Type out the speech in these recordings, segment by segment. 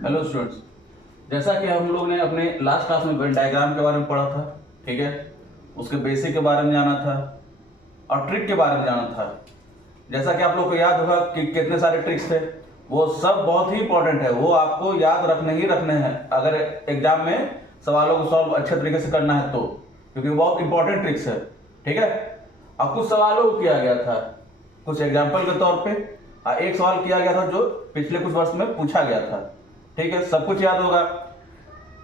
Hello students, जैसा कि हम लोग ने अपने लास्ट क्लास में वेन डायग्राम के बारे में पढ़ा था, ठीक है। उसके बेसिक के बारे में जाना था और ट्रिक के बारे में जाना था। जैसा कि आप लोग को याद होगा कि कितने सारे ट्रिक्स थे, वो सब बहुत ही इंपॉर्टेंट है, वो आपको याद रखने ही रखने हैं अगर एग्जाम में सवालों को सॉल्व अच्छे तरीके से करना है तो, क्योंकि वो बहुत इंपॉर्टेंट ट्रिक्स है, ठीक है। अब कुछ सवालों को किया गया था, कुछ एग्जाम्पल के तौर पे एक सवाल किया गया था जो पिछले कुछ वर्ष में पूछा गया था, ठीक है। सब कुछ याद होगा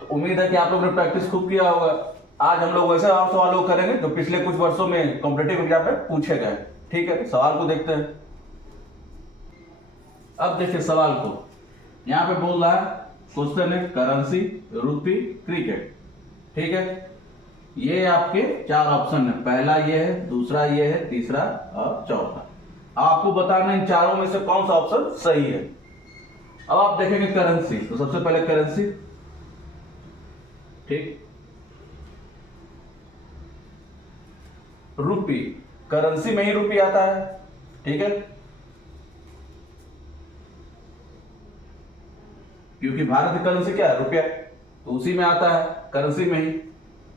तो उम्मीद है कि आप लोगों ने प्रैक्टिस खूब किया होगा। आज हम लोग वैसे और सवालों को करेंगे जो पिछले कुछ वर्षों में कॉम्पिटिटिव एग्जाम में पूछे गए, ठीक है। सवाल को देखते हैं। अब देखिए सवाल को, यहाँ पे बोल रहा है क्वेश्चन है करेंसी, रुपी, क्रिकेट, ठीक है। ये आपके चार ऑप्शन है, पहला ये है, दूसरा ये है, तीसरा और चौथा। आपको बताना इन चारों में से कौन सा ऑप्शन सही है। अब आप देखेंगे करेंसी, तो सबसे पहले करेंसी, ठीक। रुपी, करेंसी में ही रुपी आता है, ठीक है, क्योंकि भारत की करेंसी क्या है, रुपया, तो उसी में आता है, करेंसी में ही।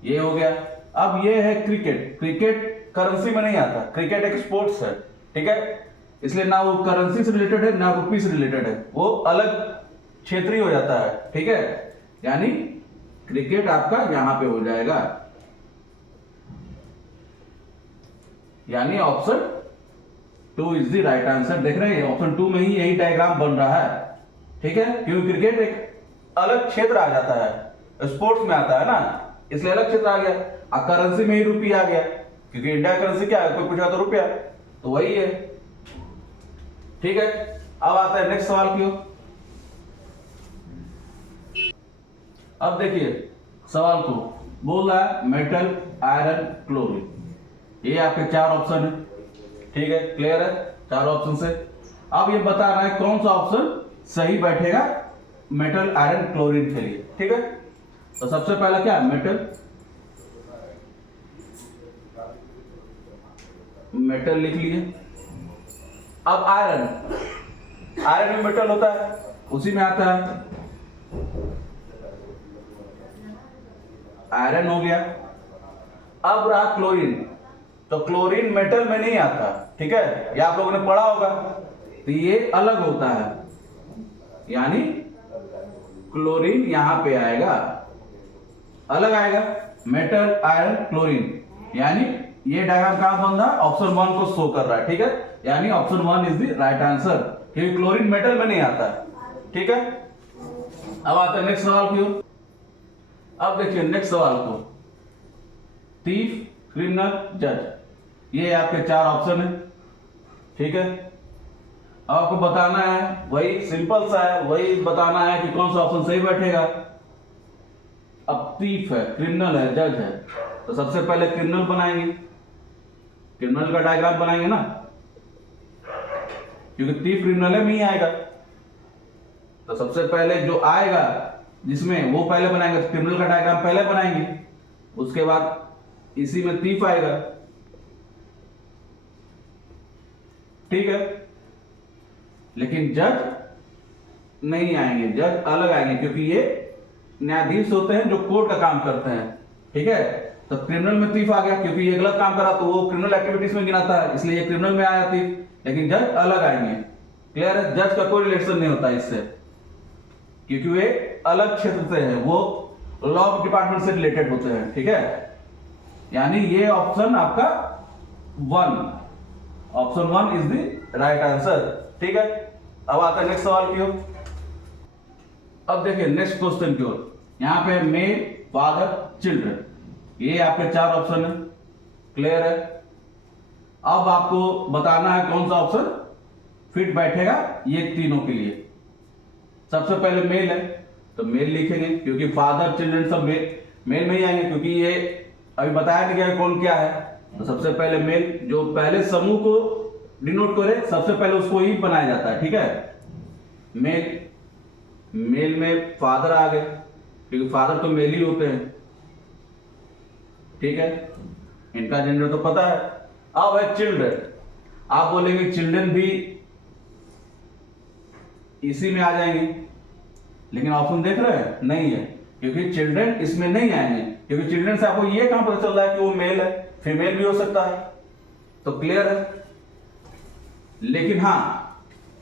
ये हो गया। अब ये है क्रिकेट, क्रिकेट करेंसी में नहीं आता, क्रिकेट एक स्पोर्ट्स है, ठीक है। इसलिए ना वो करेंसी से रिलेटेड है ना रुपी से रिलेटेड है, वो अलग क्षेत्रीय हो जाता है, ठीक है। यानी क्रिकेट आपका यहां पे हो जाएगा, यानी option 2 is the right answer. देख रहे हैं ऑप्शन 2 में ही यही डायग्राम बन रहा है, ठीक है, क्योंकि क्रिकेट एक अलग क्षेत्र आ जाता है, स्पोर्ट्स में आता है ना, इसलिए अलग क्षेत्र आ गया। और करेंसी में ही रुपया आ गया, क्योंकि इंडिया करेंसी क्या है, कोई पूछा तो रुपया, तो वही है, ठीक है। अब आता है नेक्स्ट सवाल की ओर। अब देखिए सवाल को बोल रहा है मेटल, आयरन, क्लोरीन, ये आपके चार ऑप्शन है, ठीक है, क्लियर है, चार ऑप्शन से। अब ये बता रहा है कौन सा ऑप्शन सही बैठेगा मेटल, आयरन, क्लोरीन के लिए, ठीक है। तो सबसे पहला क्या है, मेटल, मेटल लिख लिए। अब आयरन, आयरन में मेटल होता है, उसी में आता है, आयरन हो गया। अब रहा क्लोरीन, तो क्लोरीन मेटल में नहीं आता, ठीक है, ये आप लोगों ने पढ़ा होगा, तो ये अलग होता है, यानी क्लोरीन यहां पे आएगा, अलग आएगा, मेटल, आयरन, क्लोरीन, यानी ये डायग्राम कहां बन रहा है, ऑप्शन 1 को शो कर रहा है, ठीक है, यानी option 1 is the right answer, क्योंकि क्लोरीन मेटल में नहीं आता, ठीक है। अब आता है नेक्स्ट सवाल की ओर। अब देखिए नेक्स्ट सवाल को, थीफ, क्रिमिनल, जज, ये आपके चार ऑप्शन है, ठीक है। अब आपको बताना है, वही सिंपल सा है, वही बताना है कि कौन सा ऑप्शन सही बैठेगा। अब थीफ है, क्रिमिनल है, जज है, तो सबसे पहले क्रिमिनल बनाएंगे, क्रिमिनल का डायग्राम बनाएंगे ना, क्योंकि थीफ क्रिमिनल में ही आएगा, तो सबसे पहले जो आएगा जिसमें वो पहले बनाएंगे, तो क्रिमिनल का डायग्राम पहले बनाएंगे, उसके बाद इसी में थीफ आएगा, ठीक है। लेकिन जज नहीं आएंगे, जज अलग आएंगे, क्योंकि ये न्यायाधीश होते हैं जो कोर्ट का काम करते हैं, ठीक है। तो क्रिमिनल में थीफ आ गया, क्योंकि ये गलत काम करा तो वो क्रिमिनल एक्टिविटीज में गिनाता है, इसलिए ये क्रिमिनल में आया थीफ, लेकिन जज अलग आएंगे, क्लियर है। जज का कोई रिलेशन नहीं होता इससे, क्योंकि वे अलग क्षेत्र से हैं, वो लॉ डिपार्टमेंट से रिलेटेड होते हैं, ठीक है। यानी ये ऑप्शन आपका 1, option 1 is the right answer, ठीक है। अब आता है नेक्स्ट सवाल की ओर। अब देखिए नेक्स्ट क्वेश्चन की ओर, यहां पे मेल, फादर, चिल्ड्रन, ये आपके चार ऑप्शन है, क्लियर है। अब आपको बताना है कौन सा ऑप्शन फिट बैठेगा ये तीनों के लिए। सबसे पहले मेल है, तो मेल लिखेंगे, क्योंकि फादर, चिल्ड्रन सब मेल में ही आएंगे, क्योंकि ये अभी बताया नहीं गया कौन क्या है, तो सबसे पहले मेल, जो पहले समूह को डिनोट करे सबसे पहले उसको ही बनाया जाता है, ठीक है। मेल, मेल में फादर आ गए, क्योंकि फादर तो मेल ही होते हैं, ठीक है, इनका जेंडर तो पता है। अब है चिल्ड्रन, आप बोलेंगे चिल्ड्रन भी इसी में आ जाएंगे, लेकिन ऑप्शन देख रहे हैं नहीं है, क्योंकि चिल्ड्रन इसमें नहीं आएंगे, क्योंकि चिल्ड्रन से आपको ये कहां पता चल रहा है कि वो मेल है, फीमेल भी हो सकता है, तो क्लियर है। लेकिन हाँ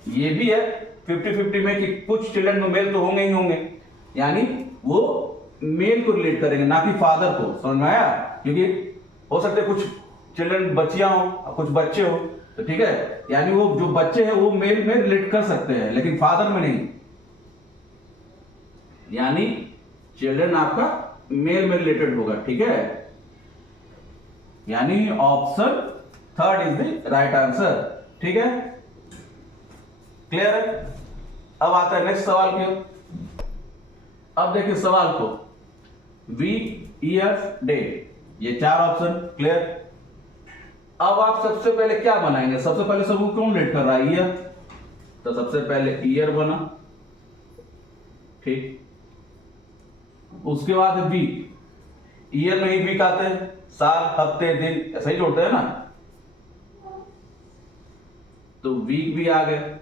ये भी है 50-50 में कि कुछ चिल्ड्रन में मेल तो होंगे ही होंगे, यानी वो मेल को रिलेट करेंगे ना कि फादर को, समझ में आया? क्योंकि हो सकते कुछ चिल्ड्रन बच्चियां हो, कुछ बच्चे हो, तो ठीक है, यानी वो जो बच्चे हैं वो मेल में रिलेट कर सकते हैं लेकिन फादर में नहीं, यानी चिल्ड्रन आपका मेल में रिलेटेड होगा, ठीक है, यानी option third is the right answer, ठीक है, क्लियर है। अब आता है नेक्स्ट सवाल की ओर। अब देखिए सवाल को, वीक, ईयर, डे, ये 4 ऑप्शन, क्लियर। अब आप सबसे पहले क्या बनाएंगे? सबसे पहले सबको कौन रिलेट कर रहा है? ईयर, तो सबसे पहले ईयर बना, ठीक। उसके बाद वीक, ईयर में ही वीक आते हैं, साल, हफ्ते, दिन, ऐसा ही जोड़ते हैं ना, तो वीक भी आ गए।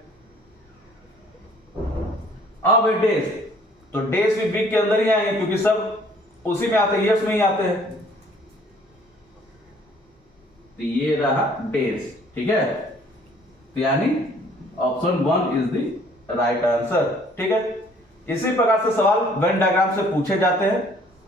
अब डेज, तो डेज भी वीक के अंदर ही आएंगे क्योंकि सब उसी में आते हैं, ईयर्स में ही आते हैं, तो ये रहा डेज, ठीक है, तो यानी option 1 is the right answer, ठीक है। इसी प्रकार से सवाल वेन डायग्राम से पूछे जाते हैं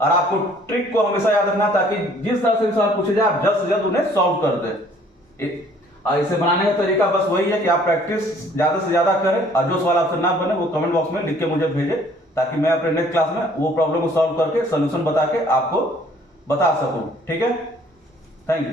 और आपको ट्रिक को हमेशा याद रखना ताकि जिस तरह से सवाल पूछे जाए आप जल्द से जल्द उन्हें सॉल्व कर दें। इसे बनाने का तरीका बस वही है कि आप प्रैक्टिस ज्यादा से ज्यादा करें और जो सवाल आपसे ना बने वो कमेंट बॉक्स में लिख के मुझे भेजें ताकि मैं अपने नेक्स्ट क्लास में वो प्रॉब्लम को सॉल्व करके सोल्यूशन बता के आपको बता सकूं, ठीक है। Thank you.